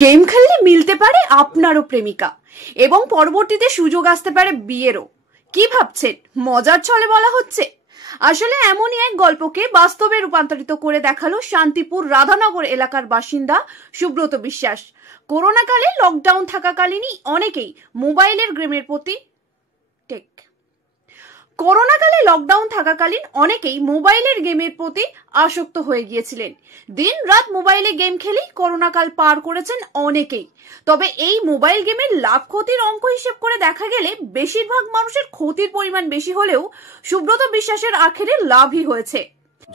Game খেললে মিলতে পারে আপনারও প্রেমিকা এবং পরবর্তীতে সুযোগ আসতে পারে বিয়েরও। কি ভাবছেন মজার ছলে বলা হচ্ছে? আসলে এমনই এক গল্পকে বাস্তবে রূপান্তরিত করে দেখালো শান্তিপুর রাধানগর এলাকার বাসিন্দা সুব্রত বিশ্বাস। করোনাকালে লকডাউন থাকাকালীনই অনেকেই মোবাইলের গেমের প্রতি আসক্ত হয়ে গিয়েছিলেন। দিন রাত মোবাইলে গেম খেলেই করোনাকাল পার করেছেন অনেকেই। তবে এই মোবাইল গেমের লাভ ক্ষতির অঙ্ক হিসেব করে দেখা গেলে বেশিরভাগ মানুষের ক্ষতির পরিমাণ বেশি হলেও সুব্রত বিশ্বাসের আখেরে লাভই হয়েছে।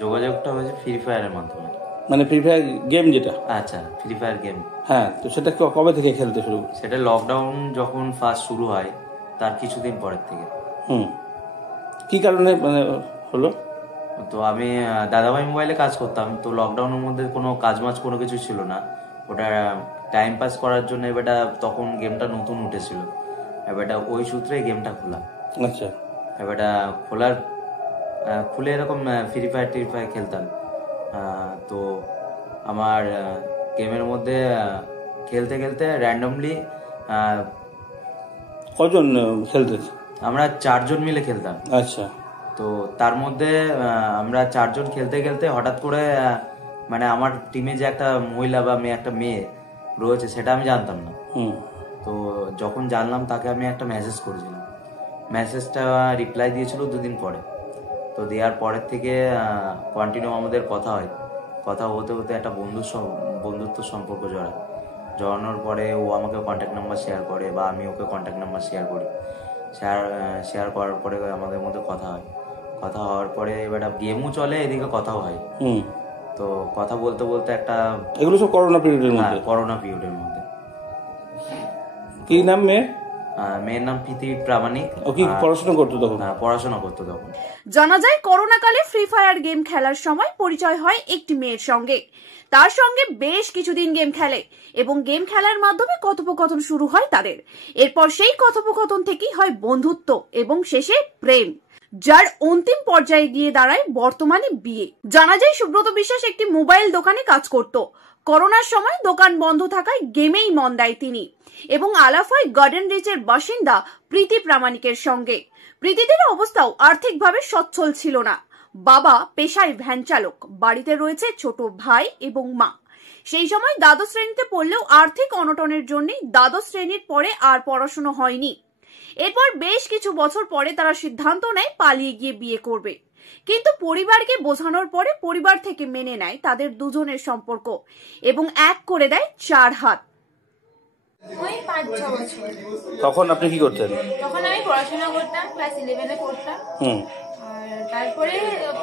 যোগাযোগটা হয়েছে ফ্রি ফায়ারের মাধ্যমে। মানে ফ্রি ফায়ার গেম যেটা? আচ্ছা, ফ্রি ফায়ার গেম। হ্যাঁ, তো সেটা কবে থেকে খেলতে শুরু? সেটা লকডাউন যখন ফার্স্ট শুরু হয় তার কিছুদিন পরের থেকে। কি কারণে মানে হলো? তো আমি দাদাভাই মোবাইলে কাজ করতাম, তো লকডাউনের মধ্যে কোনো কাজ মাজ কোনো কিছু ছিল না, ওটা টাইম পাস করার জন্য এবারটা তখন গেমটা নতুন উঠেছিল, এবারটা ওই সূত্রে গেমটা খোলা। আচ্ছা, এবারটা খুলে এরকম ফ্রি ফায়ার খেলতাম। তো আমার গেমের মধ্যে খেলতে খেলতে র্যান্ডমলি কজন খেলতে? আমরা 4 জন মিলে খেলতাম। আচ্ছা, তো তার মধ্যে আমরা 4 জন খেলতে খেলতে হঠাৎ করে মানে আমার টিমে যে একটা মহিলা বা একটা মেয়ে রয়েছে সেটা আমি জানতাম না। তো যখন জানলাম তাকে আমি একটা মেসেজ করেছিলাম, মেসেজটা রিপ্লাই দিয়েছিল 2 দিন পরে। তো দেওয়ার পরের থেকে কন্টিনিউ আমাদের কথা হয়, কথা হতে হতে একটা বন্ধুত্ব সম্পর্ক জড়ানোর পরে ও আমাকে কন্ট্যাক্ট নাম্বার শেয়ার করে বা আমি ওকে কন্ট্যাক্ট নাম্বার শেয়ার করি। শেয়ার করার পরে আমাদের মধ্যে কথা হয়, কথা হওয়ার পরে এবার গেমও চলে, এদিকে কথাও হয়। তো কথা বলতে বলতে একটা, এগুলো সব করোনা পিরিয়ডের মধ্যে? করোনা পিরিয়ডের মধ্যে। কি নাম মেয়ের? মেয়ের নাম প্রীতি প্রামাণিক। ও কি পড়াশোনা করতো তখন? পড়াশোনা করতো তখন। জানা যায় করোনাকালে ফ্রি ফায়ার গেম খেলার সময় পরিচয় হয় একটি মেয়ের সঙ্গে। তার সঙ্গে বেশ কিছুদিন গেম খেলে এবং গেম খেলার মাধ্যমে কথোপকথন শুরু হয় তাদের। এরপর সেই কথোপকথন থেকেই হয় বন্ধুত্ব এবং শেষে প্রেম, যার অন্তিম পর্যায়ে গিয়ে দাঁড়ায় বর্তমানে বিয়ে। জানা যায় সুব্রত বিশ্বাস একটি মোবাইল দোকানে কাজ করত। করোনার সময় দোকান বন্ধ থাকায় গেমেই মন দেয় তিনি এবং আলাপ হয় গার্ডেন রিচের বাসিন্দা প্রীতি প্রামাণিকের সঙ্গে। প্রীতিদের অবস্থাও আর্থিকভাবে সচ্ছল ছিল না। বাবা পেশায় ভ্যান চালক, বাড়িতে রয়েছে ছোট ভাই এবং মা। সেই সময় দ্বাদশ শ্রেণীতে পড়লেও আর্থিক অনটনের জন্য দ্বাদশ শ্রেণীর পরে আর পড়াশোনা হয়নি। এরপর বেশ কিছু বছর পরে তারা সিদ্ধান্ত নেয় পালিয়ে গিয়ে বিয়ে করবে, কিন্তু পরিবারকে বোঝানোর পরে পরিবার থেকে মেনে নেয় তাদের দুজনের সম্পর্ক এবং এক করে দেয় 4 হাত। ওই 5-6 বছর। তখন আপনি কি করতেন? তখন আমি পড়াশোনা করতাম, ক্লাস 11-এ পড়তাম। আর তারপরে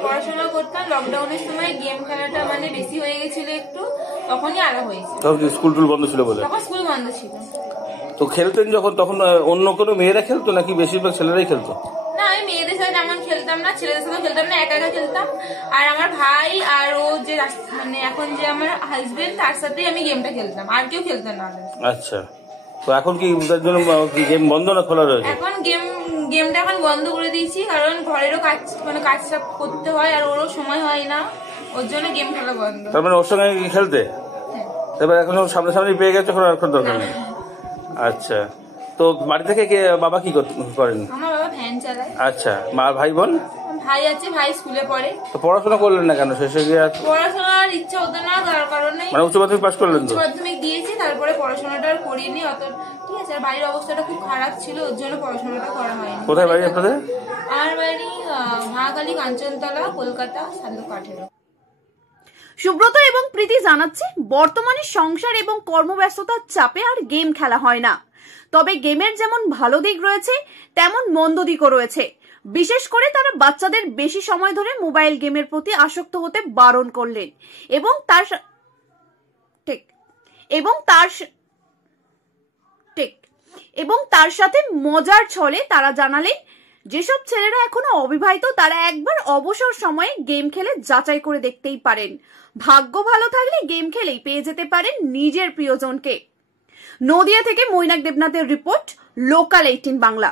পড়াশোনা করতাম, লকডাউনের সময় গেম খেলাটা মানে বেশি হয়ে গেছিল একটু, তখনই আলাদা হয়েছে। তখন স্কুল টুল বন্ধ ছিল বলে? তখন স্কুল বন্ধ ছিল। তো খেলতেন যখন, তখন অন্য কোনো মেয়েরা খেলতো নাকি বেশিরভাগ ছেলেরাই খেলতো? না, আমি মেয়েদের সাথে তেমন খেলতাম না, ছেলেদের সাথে খেলতাম না, একা একা খেলতাম। আর আমার ভাই আর ও যে মানে এখন যে আমার হাজবেন্ড, তার সাথেই আমি গেমটা খেলতাম, আর কেউ খেলতাম না। আচ্ছা, তো এখন কি তার জন্য গেম বন্ধ না খোলা রয়েছে? এখন গেমটা এখন বন্ধ করে দিয়েছি, কারণ ঘরেরও কাজ সব করতে হয় আর ওরও সময় হয় না, ওর জন্য গেম খেলা বন্ধ। তার মানে ওর সঙ্গে খেলতে এবার এখন সামনাসামনি পেয়ে গেছে, এখন দরকার নেই। আচ্ছা, তো বাড়ি থেকে বাবা কি করেন? আমার বাবা ভ্যান চালায়। আচ্ছা, মা ভাই বোন? ভাই আছে, ভাই স্কুলে পড়ে। তো পড়াশোনা করলেন না কেন শেষে গিয়ে? পড়াশোনার ইচ্ছা হতো না, তার কারণে মানে উচ্চ মাধ্যমিক পাস করলেন? তো উচ্চ মাধ্যমিক দিয়েছি, তারপরে পড়াশোনাটা আর করিনি অত। ঠিক আছে, আর বাড়ির অবস্থাটা খুব খারাপ ছিল, ওর জন্য পড়াশোনাটা করা হয়নি। কোথায় বাড়ি আপনাদের? আমার বাড়ি মহাকালী, কাঞ্চনতলা, কলকাতা, 18। সুব্রত এবং প্রীতি জানাচ্ছে বর্তমানে সংসার এবং কর্মব্যস্ততার চাপে আর গেম খেলা হয় না। তবে গেমের যেমন ভালো দিক রয়েছে তেমন মন্দ দিকও রয়েছে। বিশেষ করে তারা বাচ্চাদের বেশি সময় ধরে মোবাইল গেমের প্রতি আসক্ত হতে বারণ করলেন এবং তার সাথে মজার ছলে তারা জানালেন যেসব ছেলেরা এখনো অবিবাহিত তারা একবার অবসর সময়ে গেম খেলে যাচাই করে দেখতেই পারেন। ভাগ্য ভালো থাকলে গেম খেলেই পেয়ে যেতে পারেন নিজের প্রিয়জনকে। নদিয়া থেকে মৈনাক দেবনাথের রিপোর্ট, লোকাল 18 বাংলা।